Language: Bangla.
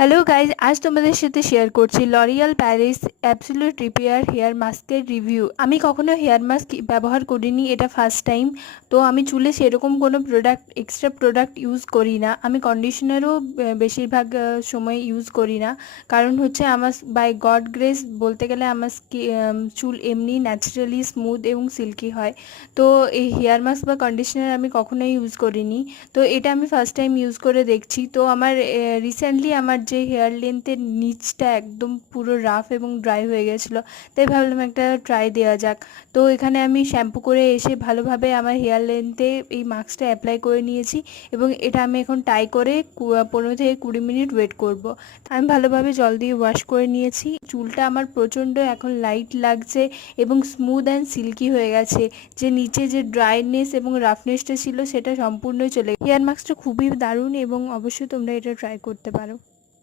হ্যালো গাইজ, আজ তোমাদের সাথে শেয়ার করছি L'Oreal Paris Absolute Repair hair মাস্কের রিভিউ। আমি কখনো হেয়ার মাস্ক ব্যবহার করিনি, এটা ফার্স্ট টাইম। তো আমি চুলে সেরকম কোনো এক্সট্রা প্রোডাক্ট ইউজ করি না। আমি কন্ডিশনারও বেশিরভাগ সময় ইউজ করি না। কারণ হচ্ছে আমার বাই গড গ্রেস বলতে গেলে আমার চুল এমনি ন্যাচারালি স্মুথ এবং সিল্কি হয়। তো এই হেয়ার মাস্ক বা কন্ডিশনার আমি কখনোই ইউজ করিনি। তো এটা আমি ফার্স্ট টাইম ইউজ করে দেখছি। তো আমার রিসেন্টলি আমার যে হেয়ার লেন্থের নিচটা একদম পুরো রাফ এবং ড্রাই হয়ে গেছিলো, তাই ভাবলাম একটা ট্রাই দেওয়া যাক। তো এখানে আমি শ্যাম্পু করে এসে ভালোভাবে আমার হেয়ার লেন্থে এই মাস্কটা অ্যাপ্লাই করে নিয়েছি এবং এটা আমি এখন টাই করে 15 থেকে 20 মিনিট ওয়েট করব। আমি ভালোভাবে জল দিয়ে ওয়াশ করে নিয়েছি। চুলটা আমার প্রচণ্ড এখন লাইট লাগছে এবং স্মুথ অ্যান্ড সিল্কি হয়ে গেছে। যে নিচে যে ড্রাইনেস এবং রাফনেসটা ছিল সেটা সম্পূর্ণই চলে গেছে। হেয়ার মাস্কটা খুবই দারুণ এবং অবশ্যই তোমরা এটা ট্রাই করতে পারো।